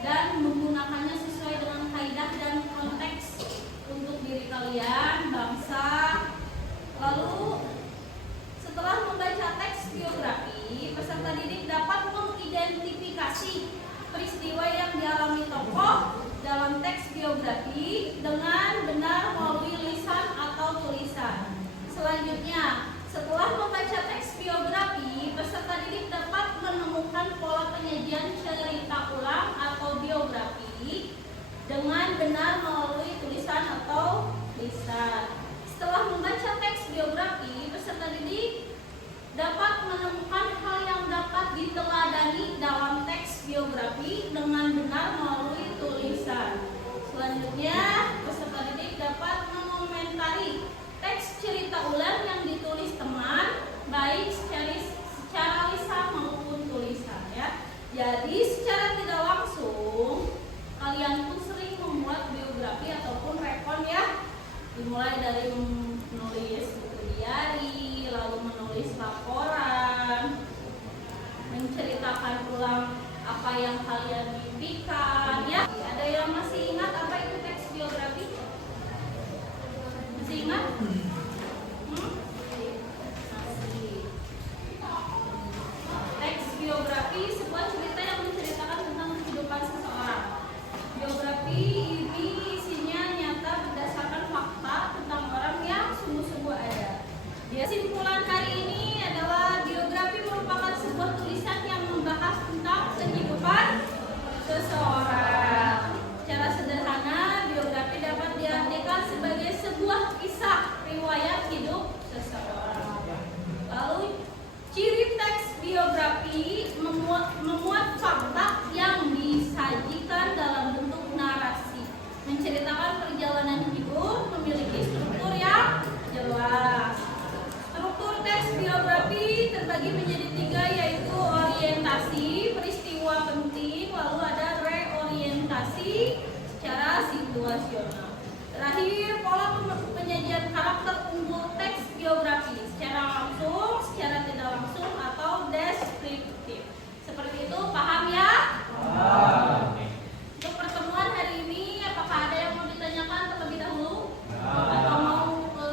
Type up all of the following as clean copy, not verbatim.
dan menggunakannya sesuai dengan kaidah dan konteks untuk diri kalian, bangsa. Lalu setelah membaca teks biografi, peserta didik dapat mengidentifikasi peristiwa yang dialami tokoh dalam teks biografi dengan benar melalui lisan atau tulisan. Selanjutnya, setelah membaca teks biografi, peserta didik dapat menemukan pola penyajian cerita ulang atau biografi dengan benar melalui tulisan atau lisan. Setelah membaca teks biografi, peserta didik dapat menemukan hal yang dapat diteladani dalam teks biografi dengan benar melalui tulisan. Selanjutnya, peserta didik dapat mengomentari teks cerita ulang yang ditulis teman, baik secara lisan maupun tulisan ya. Jadi secara tidak langsung kalian pun sering membuat biografi ataupun rekon ya. Dimulai dari menulis buku diari, lalu menulis laporan, menceritakan ulang apa yang kalian mimpikan ya. Ada yang masih ingat apa itu teks biografi? Masih ingat? Masih. Teks biografi sebuah cerita yang menceritakan tentang kehidupan seseorang. Biografi ini isinya nyata berdasarkan fakta tentang orang yang sungguh-sungguh ada. Kesimpulan hari ini adalah biografi merupakan sebuah tulisan yang membahas tentang kehidupan seseorang. Secara sederhana, biografi dapat diartikan sebagai sebuah kisah riwayat hidup seseorang. Lalu, ciri teks biografi memuat fakta yang disajikan dalam bentuk narasi, menceritakan perjalanan hidup, memiliki struktur yang jelas. Struktur teks biografi terbagi menjadi 3, yaitu orientasi, peristiwa penting, lalu ada reorientasi secara situasional. Terakhir, pola penyajian karakter unggul teks biografi secara langsung, secara tidak langsung, atau deskriptif. Seperti itu, paham ya? Untuk pertemuan hari ini, apakah ada yang mau ditanyakan terlebih dahulu? Atau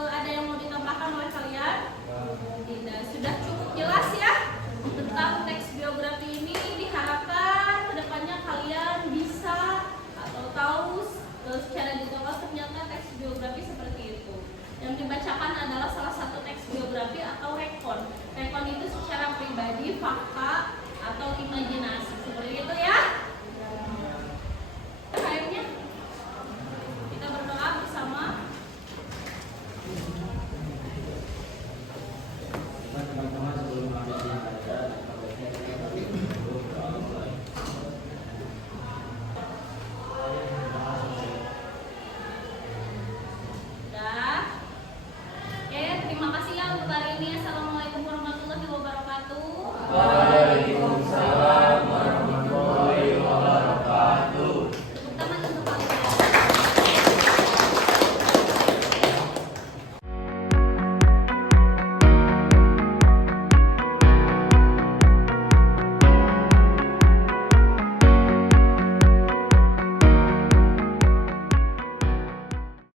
ada yang mau ditambahkan oleh kalian? Tidak, sudah cukup jelas ya tentang teks biografi ini. Diharapkan kedepannya kalian bisa atau tahu secara detail ternyata teks biografi seperti itu. Yang dibacakan adalah salah satu teks biografi atau rekon. Rekon itu secara pribadi, fakta atau imajinasi